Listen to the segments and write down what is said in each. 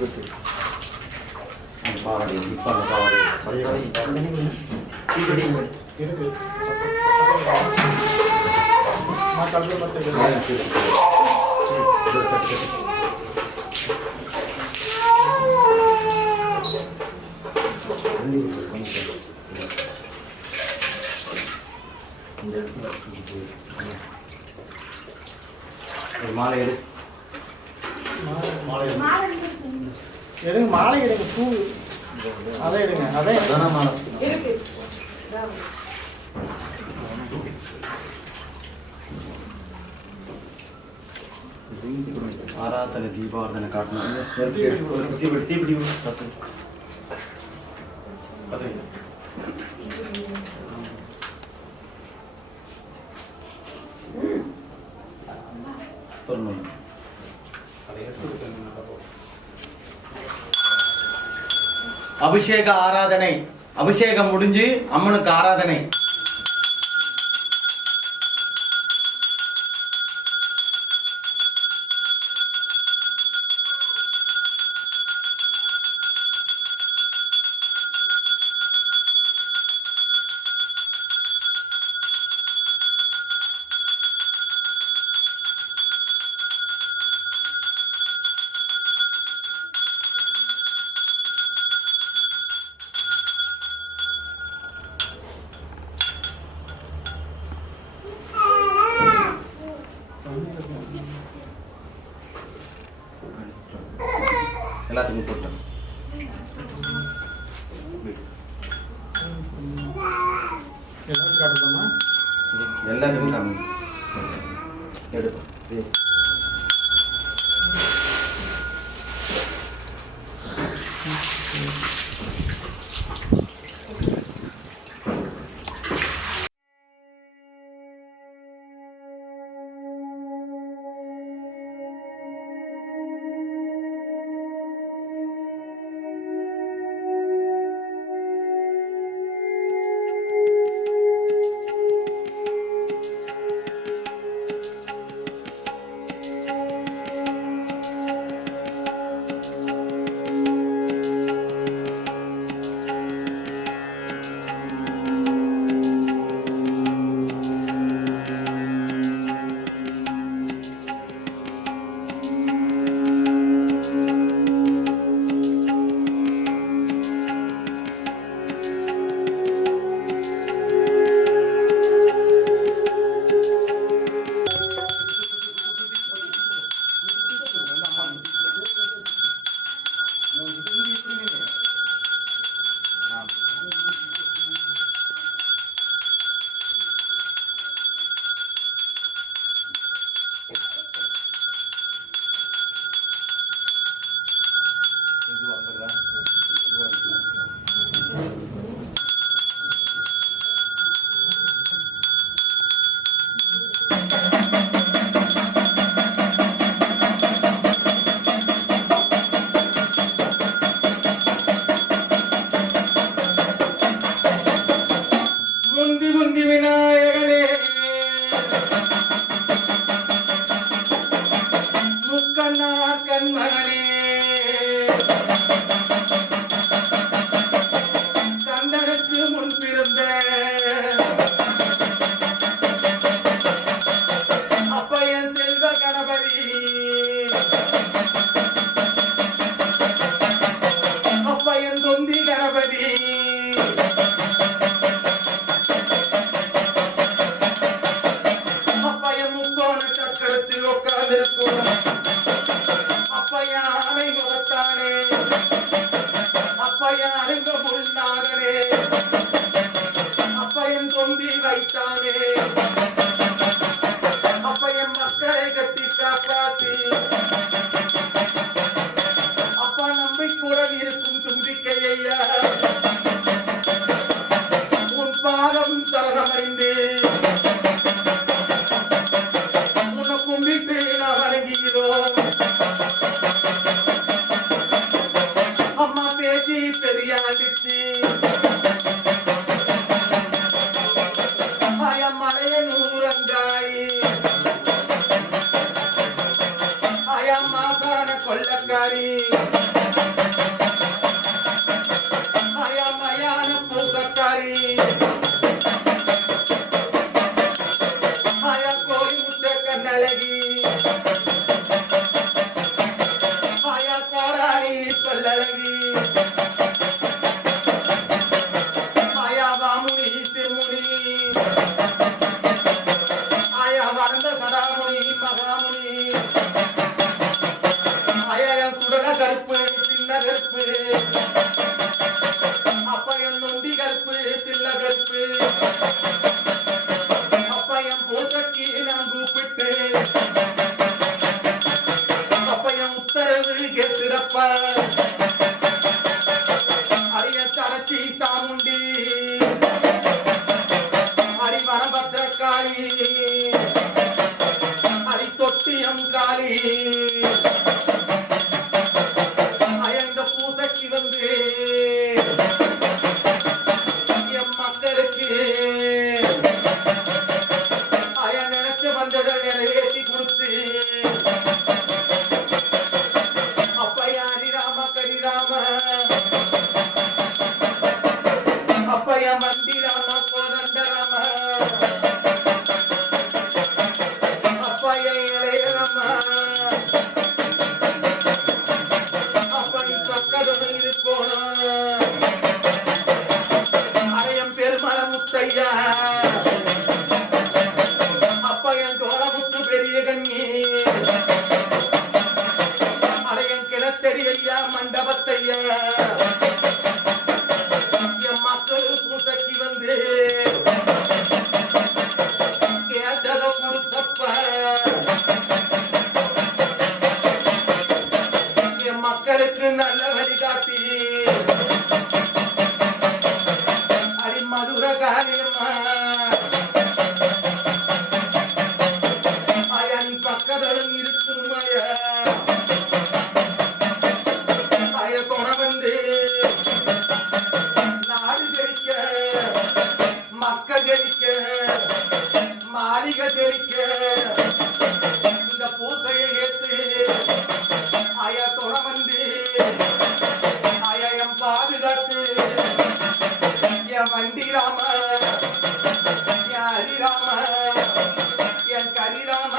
கொடுத்து அந்த பாவாடை இப்போ அந்த இந்த இடத்துல மாலை எடு. மாலை எடுங்க மாலை எடுங்க பூ. அதை எடுங்க அதை மாலை. இருக்கு. ஆராதனை தீபாராதனை காட்டணும். தீபிடி தீபிடி பத்து பத்து சொல்லணும் அபிஷேக ஆராதனை. அபிஷேகம் முடிஞ்சு அம்மனுக்கு ஆராதனை. எல்லாத்துக்கும் போட்டேன். எல்லாரும் காட்டுறோமா? எல்லாத்துக்கும் காமி எடுப்போம். உன் பாதம் சரணமைந்தேன் உன்னை கும்பிட்டு நான் வணங்குகிறோம் அம்மா பேச்சு பெரியாடிச்சு மலைய நூறங்காய். ஆயம்மா காண கொள்ளக்காரி கருப்பு அப்பயம் நொண்டி கருப்பு தில்ல கருப்பு. அப்பயம் பூசக்கி நான் கூப்பிட்டு அப்பயம் உத்தரவு கேட்டுடப்பா. அரிய தரச்சி சாமுண்டி. ஹரிவன பத்திரக்காளி ஹரி தொட்டியம் காளி. மாளிகை ஜெயிக்க இந்த பூசையை ஏத்து அய தொட வந்து அயம் பாதுகாத்து என் வண்டி ராம என் ஹரிராம என் கரிராம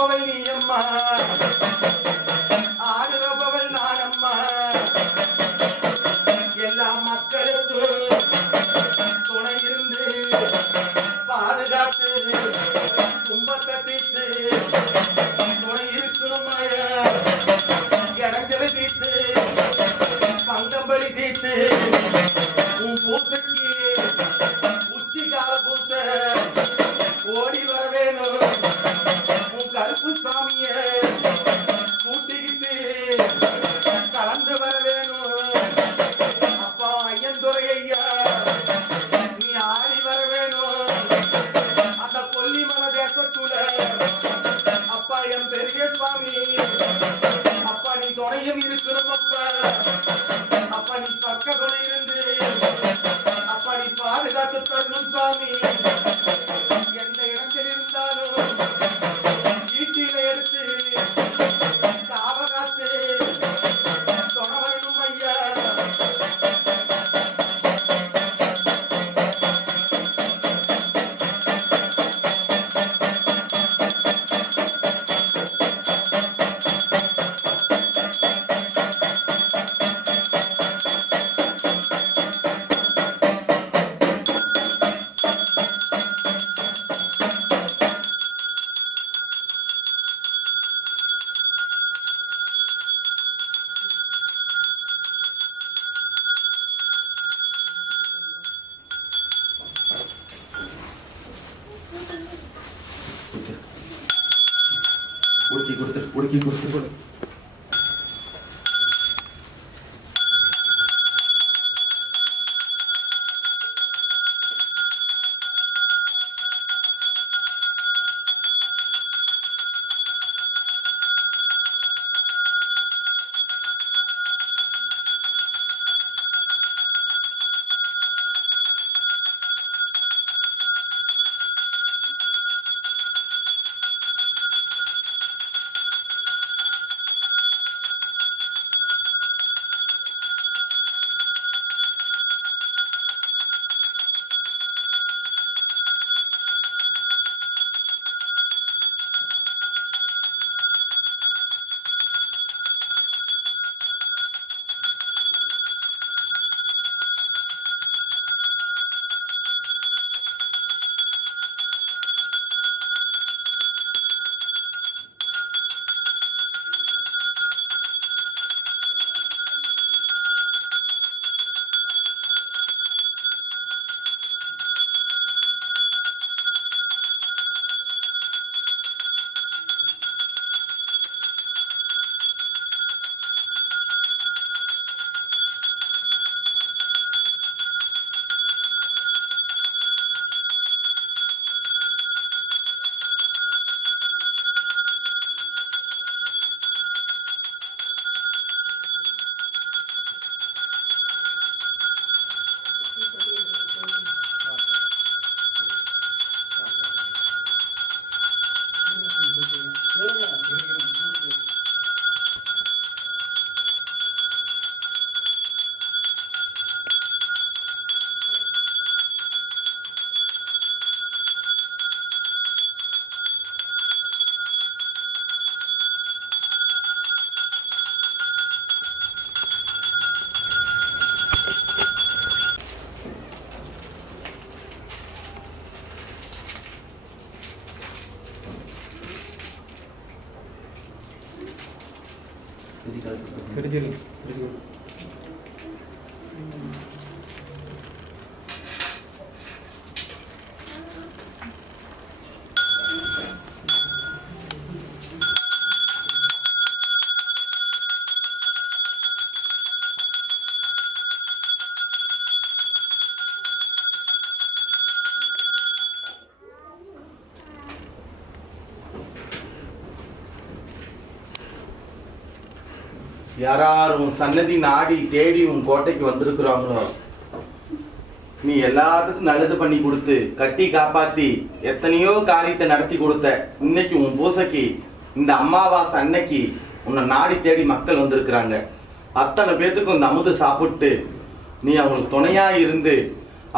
ஆட்டி வைப்பவள் நீ அம்மா ஆடுறப்பவள் நான் எல்லா மக்களுக்கும் துணை இருந்து பாதுகாத்து கும்பத்தை தீர்த்து துணை இருக்கணும் இடங்களை தீர்த்து பங்கம்படி தீர்த்து உன் பூசைக்கு சாமிய கூட்டிக்கிட்டு கலந்து வர வேணும் அப்பா ஐயன்துறை ஐயா நீ ஆடி வர வேணும் அந்த கொல்லிமல தேசத்துல அப்பா என் பெரிய சுவாமி. அப்பா நீ துணையும் இருக்கணும் அப்பா. அப்பா நீ பக்கத்துல இருந்து. அப்பா நீ பாதுகாத்து தரணும் சுவாமி. 你够资格。 그러지, 그러지. யாரார் உன் சன்னதி நாடி தேடி உன் கோட்டைக்கு வந்திருக்கிறாங்களோ நீ எல்லாத்துக்கும் நல்லது பண்ணி கொடுத்து கட்டி காப்பாத்தி எத்தனையோ காரியத்தை நடத்தி கொடுத்த இன்னைக்கு உன் பூசைக்கு இந்த அம்மாவாசை அன்னைக்கு உன்னை நாடி தேடி மக்கள் வந்திருக்கிறாங்க. அத்தனை பேத்துக்கும் இந்த அமுது சாப்பிட்டு நீ அவங்களுக்கு துணையா இருந்து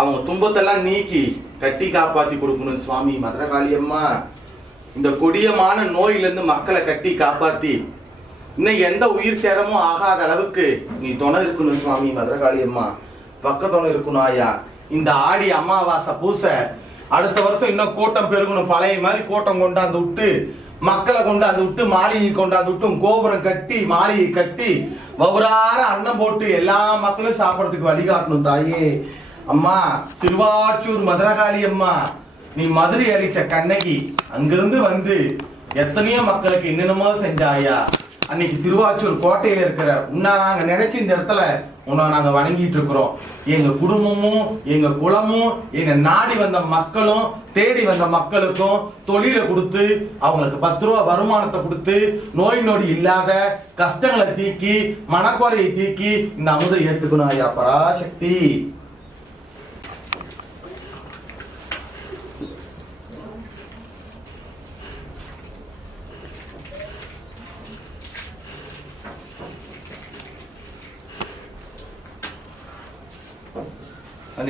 அவங்க துன்பத்தெல்லாம் நீக்கி கட்டி காப்பாத்தி கொடுக்கணும் சுவாமி மதுரகாளியம்மா. இந்த கொடியமான நோயிலிருந்து மக்களை கட்டி காப்பாத்தி இன்னும் எந்த உயிர் சேதமும் ஆகாத அளவுக்கு நீ துணை இருக்கணும் சுவாமி மதுரகாளி அம்மா. பக்க துணை இருக்கணும் ஐயா இந்த ஆடி அமாவாசை பூசை அடுத்த வருஷம் இன்னும் கூட்டம் பெருகணும். பழைய மாதிரி கூட்டம் கொண்டாந்து விட்டு மக்களை கொண்டாந்து விட்டு மாளிகை கொண்டாந்து விட்டு கோபுரம் கட்டி மாளிகை கட்டி வவுறார அன்னம் போட்டு எல்லா மக்களும் சாப்பிட்றதுக்கு வழிகாட்டணும் தாயே. அம்மா சிறுவாச்சூர் மதுரகாளி அம்மா நீ மதுரை அடிச்ச கண்ணகி அங்கிருந்து வந்து எத்தனையோ மக்களுக்கு என்னென்னமோ செஞ்சாயா. அன்னைக்கு சிறுவாச்சூர் கோட்டையில இருக்கிற உன்னை நாங்க நினைச்சு இந்த இடத்துல உன்னை நாங்க வணங்கிட்டு இருக்கிறோம். எங்க குடும்பமும் எங்க குலமும் எங்க நாடி வந்த மக்களும் தேடி வந்த மக்களுக்கும் தொழிலை கொடுத்து அவங்களுக்கு பத்து ரூபா வருமானத்தை கொடுத்து நோய் நொடி இல்லாத கஷ்டங்களை தீக்கி மனக்குறையை தீக்கி இந்த அமுதை ஏற்றுக்கணும் ஐயா பராசக்தி.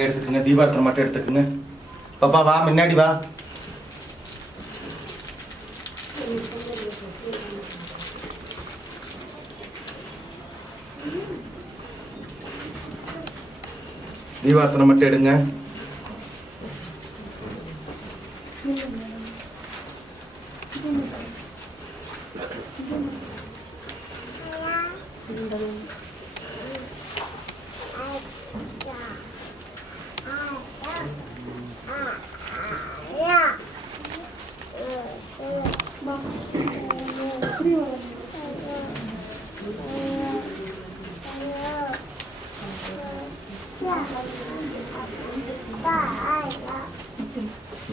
வந்து எடுத்துக்கோங்க தீபாரத்தனை மட்டும் எடுத்துக்கோங்க. பாப்பா வா முன்னாடி வா. தீபாரத்தனை மட்டும் எடுங்க.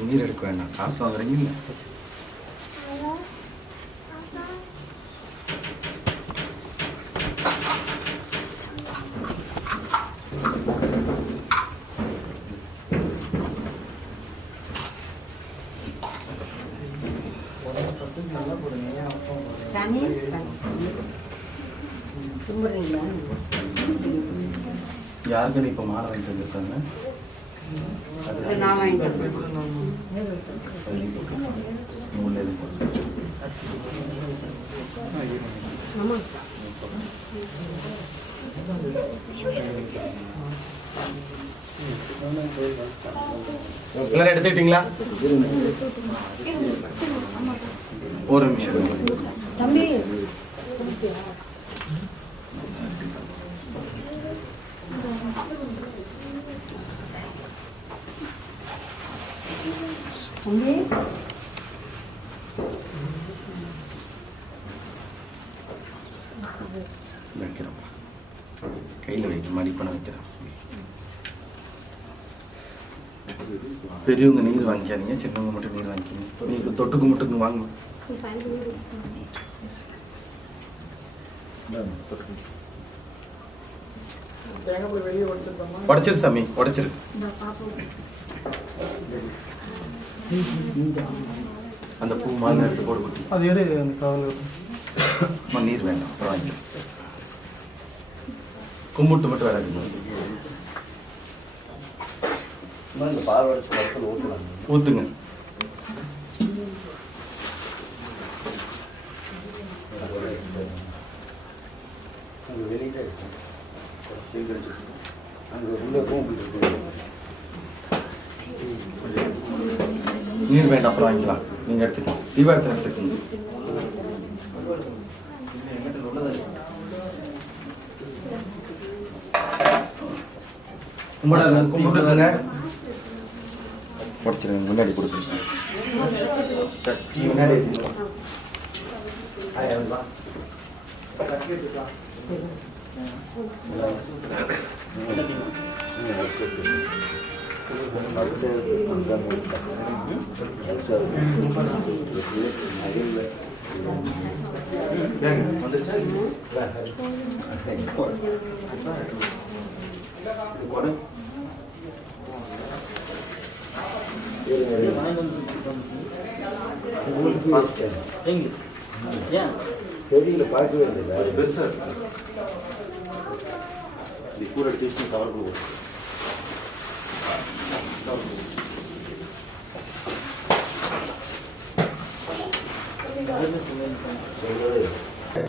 நீர் எடுக்க வேண்டாம் காசு வாங்குறீங்க யாருக்கு இப்ப மாலை வாங்கிட்டு வந்திருக்காங்க எல்லாரும் எடுத்துக்கிட்டீங்களா? ஒரு நிமிஷம். கையில் வைக்க மடிப்பணம் வைக்கிறேன். பெரியவங்க நீர் வாங்கிக்காதீங்க சின்னவங்க மட்டும் நீர் வாங்கிக்கிங்க. நீங்க தொட்டுக்கு முட்டுக்கு வாங்க. உடச்சிரு சாமி உடச்சிரு. அந்த பூ மாலை எடுத்து போடு குட்டி. அது எடு நீர் வேண்டாம் அப்புறம் வாங்கி கும்பிட்டு அங்கே உள்ளே போகும் நீர் வேண்டாம் அப்புறம் வாங்கிக்கலாம். நீங்கள் எடுத்துக்கலாம். தீபாரத்தை எடுத்துக்கோங்க உடச்சிருங்க முன்னாடி கொடுத்துருங்க. முன்னாடி வந்துருச்சா தெரியல பார்க்கவே இல்லை பெருசா இருக்கு இது கூட எடுத்து கவர் கொடுக்கும்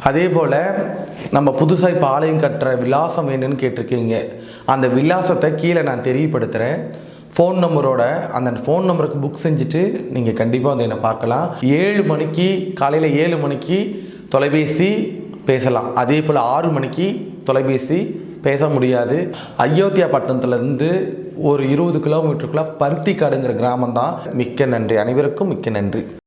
அதே போல் நம்ம புதுசாக இப்போ ஆலயம் கட்டுற விலாசம் வேணும்னு கேட்டிருக்கீங்க. அந்த விலாசத்தை கீழே நான் தெரியப்படுத்துகிறேன் ஃபோன் நம்பரோட அந்த ஃபோன் நம்பருக்கு புக் செஞ்சுட்டு நீங்கள் கண்டிப்பாக வந்து என்னை பார்க்கலாம். ஏழு மணிக்கு காலையில் ஏழு மணிக்கு தொலைபேசி பேசலாம். அதே போல் ஆறு மணிக்கு தொலைபேசி பேச முடியாது. அயோத்தியா பட்டணத்துலேருந்து ஒரு இருபது கிலோமீட்டருக்குள்ளே பருத்திக்காடுங்கிற கிராமம் தான் மிக்க நன்றி. அனைவருக்கும் மிக்க நன்றி.